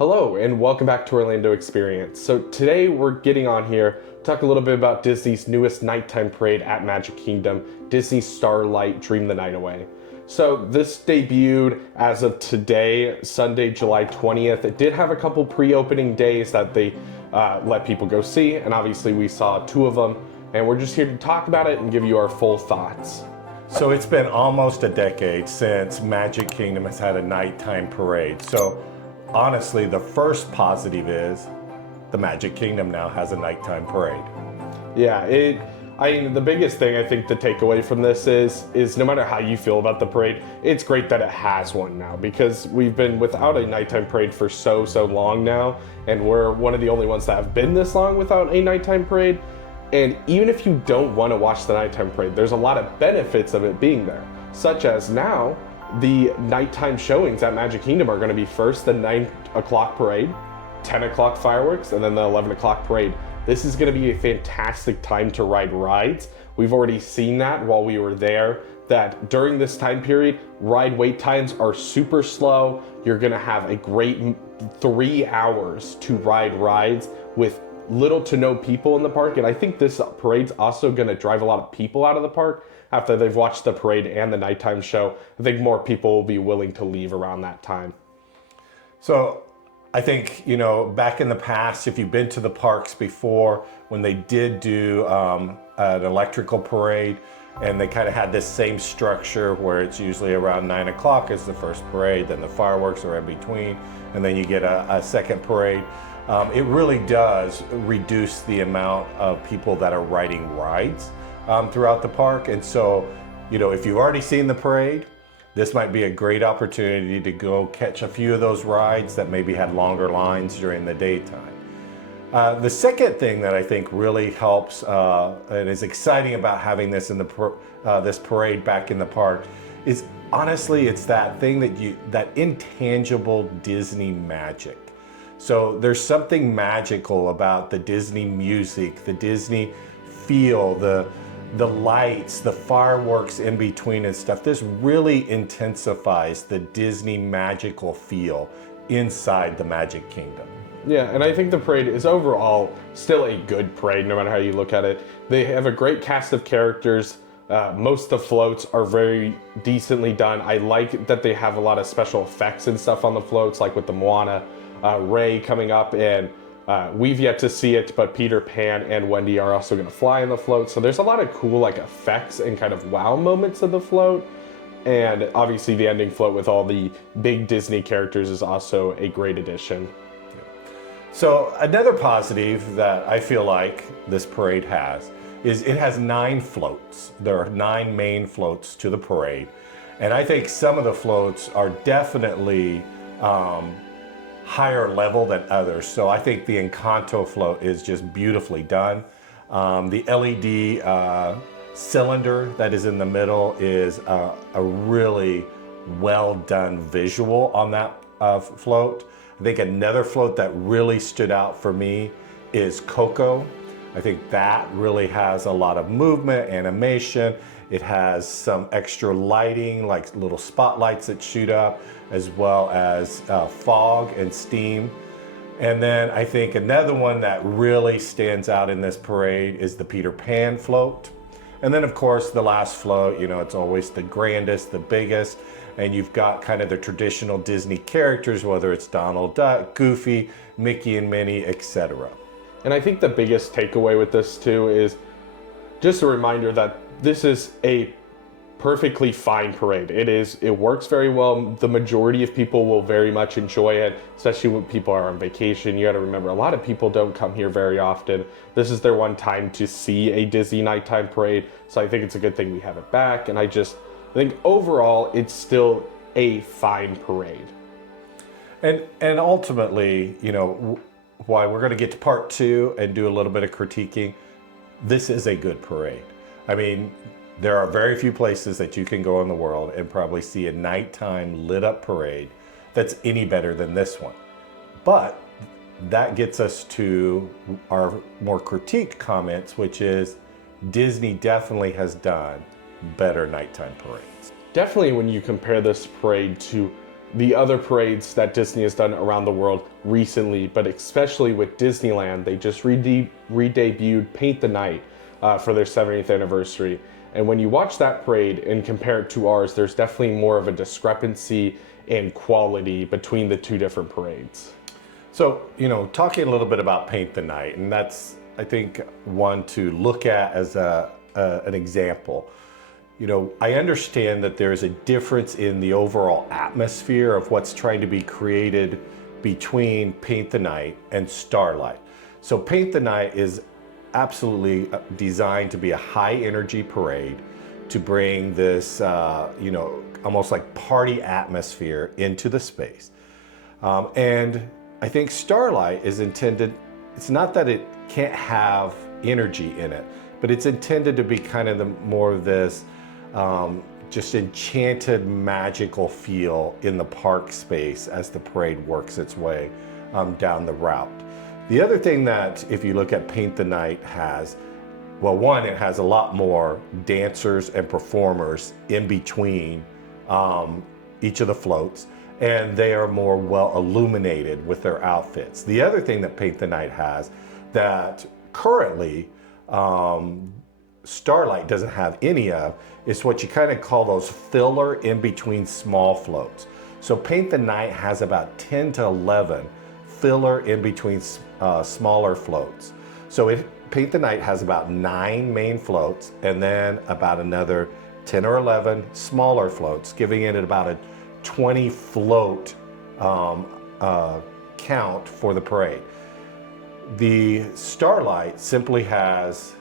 Hello and welcome back to Orlando Experience. So today we're getting on here to talk a little bit about Disney's newest nighttime parade at Magic Kingdom, Disney's Starlight Dream the Night Away. So this debuted as of today, Sunday, July 20th. It did have a couple pre-opening days that they let people go see, and obviously we saw two of them, and we're just here to talk about it and give you our full thoughts. So it's been almost a decade since Magic Kingdom has had a nighttime parade. So honestly, the first positive is the Magic Kingdom now has a nighttime parade. Yeah, the biggest thing I think to take away from this is no matter how you feel about the parade, it's great that it has one now, because we've been without a nighttime parade for so long now, and we're one of the only ones that have been this long without a nighttime parade. And even if you don't want to watch the nighttime parade, there's a lot of benefits of it being there, such as now the nighttime showings at Magic Kingdom are going to be first the 9 o'clock parade, 10 o'clock fireworks, and then the 11 o'clock parade. This is going to be a fantastic time to ride rides. We've already seen that while we were there, that during this time period, ride wait times are super slow. You're going to have a great 3 hours to ride rides with little to no people in the park. And I think this parade's also going to drive a lot of people out of the park. After they've watched the parade and the nighttime show, I think more people will be willing to leave around that time. So I think, back in the past, if you've been to the parks before, when they did do an electrical parade, and they kind of had this same structure where it's usually around 9 o'clock is the first parade, then the fireworks are in between, and then you get a second parade. It really does reduce the amount of people that are riding rides throughout the park. And so, if you've already seen the parade, this might be a great opportunity to go catch a few of those rides that maybe had longer lines during the daytime. The second thing that I think really helps and is exciting about having this in this parade back in the park is honestly, it's that thing that intangible Disney magic. So there's something magical about the Disney music, the Disney feel, the lights, the fireworks in between and stuff. This really intensifies the Disney magical feel inside the Magic Kingdom. Yeah, and I think the parade is overall still a good parade, no matter how you look at it. They have a great cast of characters. Most of the floats are very decently done. I like that they have a lot of special effects and stuff on the floats, like with the Moana Ray coming up, and we've yet to see it, but Peter Pan and Wendy are also going to fly in the float. So there's a lot of cool effects and kind of wow moments of the float. And obviously the ending float with all the big Disney characters is also a great addition. So another positive that I feel like this parade has is it has 9 floats. There are 9 main floats to the parade. And I think some of the floats are definitely higher level than others. So I think the Encanto float is just beautifully done. The LED cylinder that is in the middle is a really well done visual on that float. I think another float that really stood out for me is Coco. I think that really has a lot of movement, animation. It has some extra lighting, like little spotlights that shoot up, as well as fog and steam. And then I think another one that really stands out in this parade is the Peter Pan float. And then of course the last float, it's always the grandest, the biggest, and you've got kind of the traditional Disney characters, whether it's Donald Duck, Goofy, Mickey and Minnie, etc. And I think the biggest takeaway with this too is just a reminder that this is a perfectly fine parade. It works very well. The majority of people will very much enjoy it, especially when people are on vacation. You got to remember, a lot of people don't come here very often. This is their one time to see a Disney nighttime parade. So I think it's a good thing we have it back. And I think overall, it's still a fine parade. And ultimately, why we're going to get to part 2 and do a little bit of critiquing, this is a good parade. I mean, there are very few places that you can go in the world and probably see a nighttime lit up parade that's any better than this one. But that gets us to our more critique comments, which is Disney definitely has done better nighttime parades. Definitely when you compare this parade to the other parades that Disney has done around the world recently, but especially with Disneyland, they just re-debuted Paint the Night for their 70th anniversary. And when you watch that parade and compare it to ours, there's definitely more of a discrepancy in quality between the two different parades. So, talking a little bit about Paint the Night, and that's, I think, one to look at as an example. I understand that there's a difference in the overall atmosphere of what's trying to be created between Paint the Night and Starlight. So Paint the Night is absolutely designed to be a high energy parade to bring this, almost like party atmosphere into the space. And I think Starlight is intended, it's not that it can't have energy in it, but it's intended to be kind of more of this just enchanted, magical feel in the park space as the parade works its way down the route. The other thing that, if you look at Paint the Night, has, well, one, it has a lot more dancers and performers in between each of the floats, and they are more well illuminated with their outfits. The other thing that Paint the Night has that currently Starlight doesn't have any of is what you kind of call those filler in between small floats. So Paint the Night has about 10 to 11 filler in between smaller floats. So Paint the Night has about 9 main floats and then about another 10 or 11 smaller floats, giving it about a 20 float count for the parade. The Starlight simply has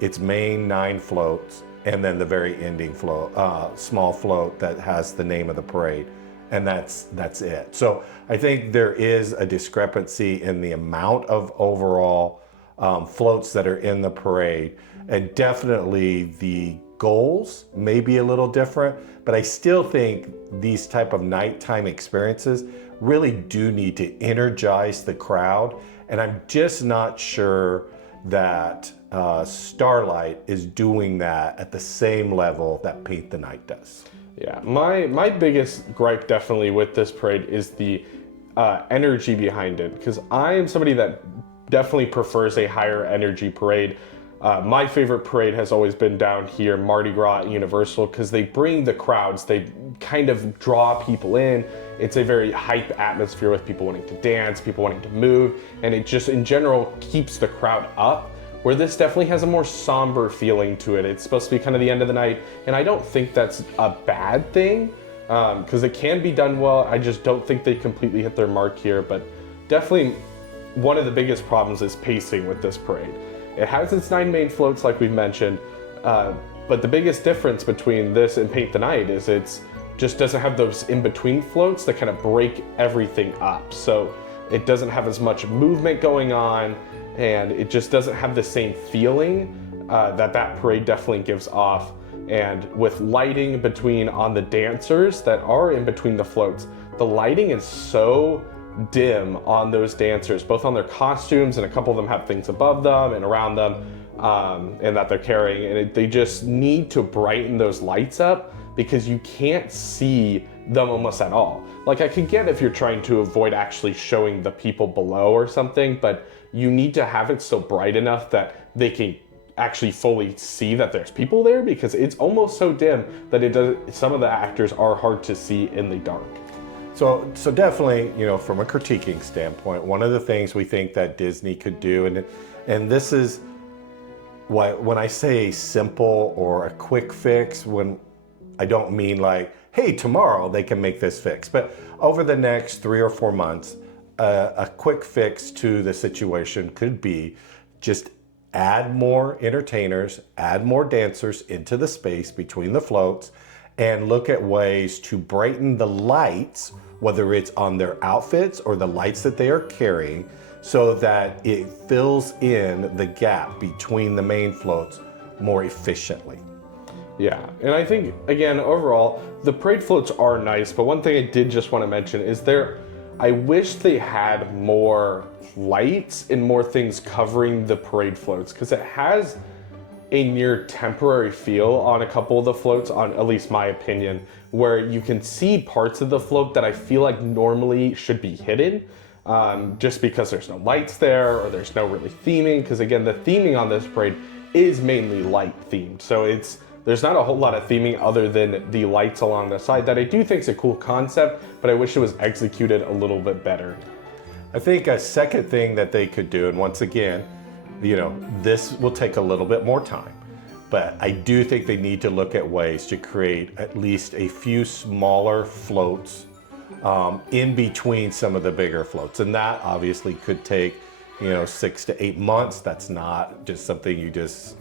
its main 9 floats and then the very ending float, small float that has the name of the parade, and that's it. So I think there is a discrepancy in the amount of overall floats that are in the parade, and definitely the goals may be a little different, but I still think these type of nighttime experiences really do need to energize the crowd, and I'm just not sure that Starlight is doing that at the same level that Paint the Night does. Yeah, my biggest gripe definitely with this parade is the energy behind it, because I am somebody that definitely prefers a higher energy parade. My favorite parade has always been down here, Mardi Gras at Universal, because they bring the crowds, they kind of draw people in. It's a very hype atmosphere with people wanting to dance, people wanting to move, and it just in general keeps the crowd up, where this definitely has a more somber feeling to it. It's supposed to be kind of the end of the night, and I don't think that's a bad thing, because it can be done well. I just don't think they completely hit their mark here, but definitely one of the biggest problems is pacing with this parade. It has its 9 main floats like we've mentioned, but the biggest difference between this and Paint the Night is it's just doesn't have those in-between floats that kind of break everything up. So it doesn't have as much movement going on, and it just doesn't have the same feeling that parade definitely gives off. And with lighting on the dancers that are in between the floats, the lighting is so dim on those dancers, both on their costumes, and a couple of them have things above them and around them and that they're carrying, and they just need to brighten those lights up, because you can't see them almost at all. Like, I could get if you're trying to avoid actually showing the people below or something, but you need to have it so bright enough that they can actually fully see that there's people there, because it's almost so dim that some of the actors are hard to see in the dark. So definitely, from a critiquing standpoint, one of the things we think that Disney could do, and this is why when I say simple or a quick fix, when I don't mean like, hey, tomorrow they can make this fix, but over the next 3 or 4 months, a quick fix to the situation could be just add more entertainers, add more dancers into the space between the floats, and look at ways to brighten the lights, whether it's on their outfits or the lights that they are carrying, so that it fills in the gap between the main floats more efficiently. Yeah, and I think, again, overall, the parade floats are nice, but one thing I did just want to mention is I wish they had more lights and more things covering the parade floats, because it has a near temporary feel on a couple of the floats, on at least my opinion, where you can see parts of the float that I feel like normally should be hidden, just because there's no lights there or there's no really theming. Because again, the theming on this parade is mainly light themed, so there's not a whole lot of theming other than the lights along the side that I do think is a cool concept, but I wish it was executed a little bit better. I think a second thing that they could do, and once again, this will take a little bit more time, but I do think they need to look at ways to create at least a few smaller floats in between some of the bigger floats. And that obviously could take, 6 to 8 months. That's not just something you just,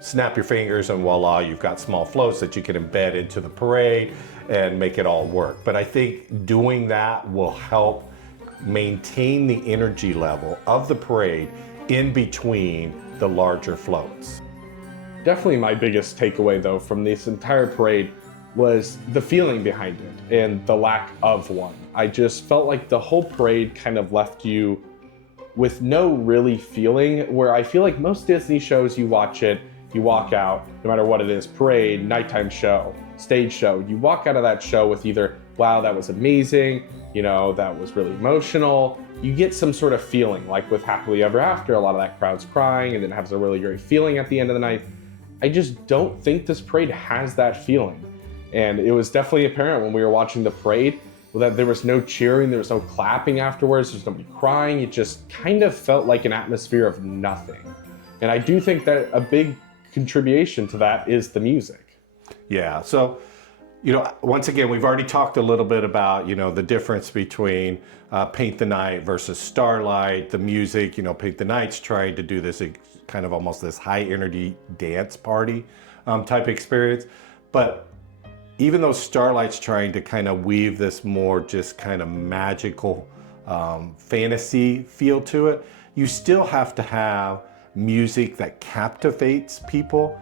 snap your fingers and voila, you've got small floats that you can embed into the parade and make it all work. But I think doing that will help maintain the energy level of the parade in between the larger floats. Definitely my biggest takeaway though from this entire parade was the feeling behind it and the lack of one. I just felt like the whole parade kind of left you with no really feeling, where I feel like most Disney shows, you watch it, you walk out, no matter what it is, parade, nighttime show, stage show, you walk out of that show with either, wow, that was amazing, that was really emotional. You get some sort of feeling, like with Happily Ever After, a lot of that crowd's crying and then has a really great feeling at the end of the night. I just don't think this parade has that feeling. And it was definitely apparent when we were watching the parade that there was no cheering, there was no clapping afterwards, there's nobody crying. It just kind of felt like an atmosphere of nothing. And I do think that a big contribution to that is the music. Yeah, so, once again, we've already talked a little bit about, the difference between Paint the Night versus Starlight, the music. Paint the Night's trying to do this kind of almost this high energy dance party type experience. But even though Starlight's trying to kind of weave this more just kind of magical fantasy feel to it, you still have to have music that captivates people,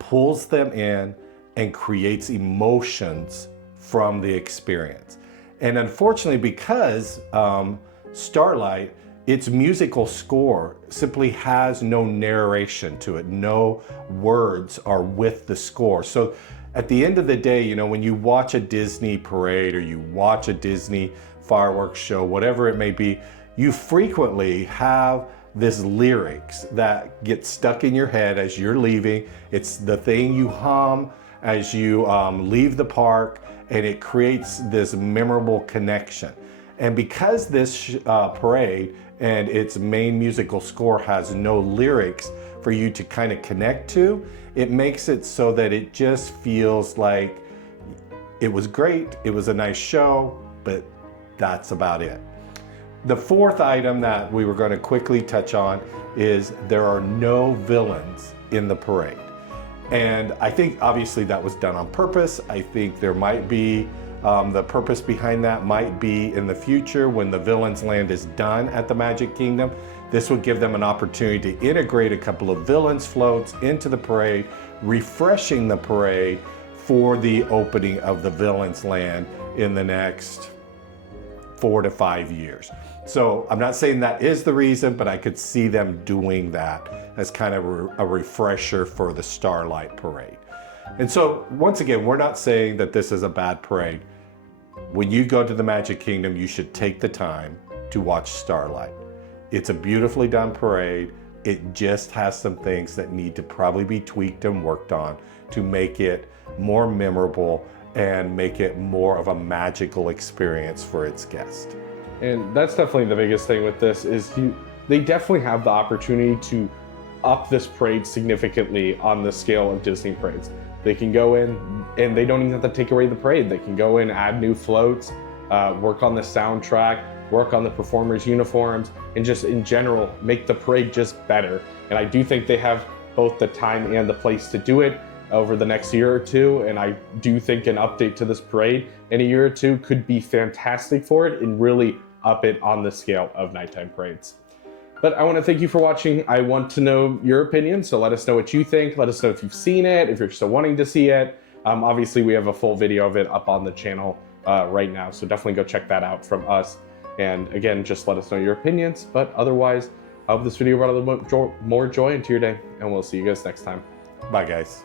pulls them in, and creates emotions from the experience. And unfortunately, because Starlight, its musical score simply has no narration to it. No words are with the score. So at the end of the day, when you watch a Disney parade or you watch a Disney fireworks show, whatever it may be, you frequently have this lyrics that get stuck in your head as you're leaving. It's the thing you hum as you leave the park, and it creates this memorable connection. And because this parade and its main musical score has no lyrics for you to kind of connect to, it makes it so that it just feels like it was great, it was a nice show, but that's about it. The fourth item that we were going to quickly touch on is there are no villains in the parade. And I think obviously that was done on purpose. I think there might be the purpose behind that might be in the future when the Villains Land is done at the Magic Kingdom. This would give them an opportunity to integrate a couple of villains floats into the parade, refreshing the parade for the opening of the Villains Land in the next 4 to 5 years. So I'm not saying that is the reason, but I could see them doing that as kind of a refresher for the Starlight parade. And so once again, we're not saying that this is a bad parade. When you go to the Magic Kingdom, you should take the time to watch Starlight. It's a beautifully done parade. It just has some things that need to probably be tweaked and worked on to make it more memorable and make it more of a magical experience for its guests. And that's definitely the biggest thing with this is they definitely have the opportunity to up this parade significantly on the scale of Disney parades. They can go in and they don't even have to take away the parade. They can go in, add new floats, work on the soundtrack, work on the performers' uniforms, and just in general make the parade just better. And I do think they have both the time and the place to do it over the next year or two. And I do think an update to this parade in a year or two could be fantastic for it and really up it on the scale of nighttime parades. But I want to thank you for watching. I want to know your opinion, so let us know what you think. Let us know if you've seen it, if you're still wanting to see it. Obviously, we have a full video of it up on the channel right now, so definitely go check that out from us. And again, just let us know your opinions. But otherwise, I hope this video brought a little bit more joy into your day, and we'll see you guys next time. Bye, guys.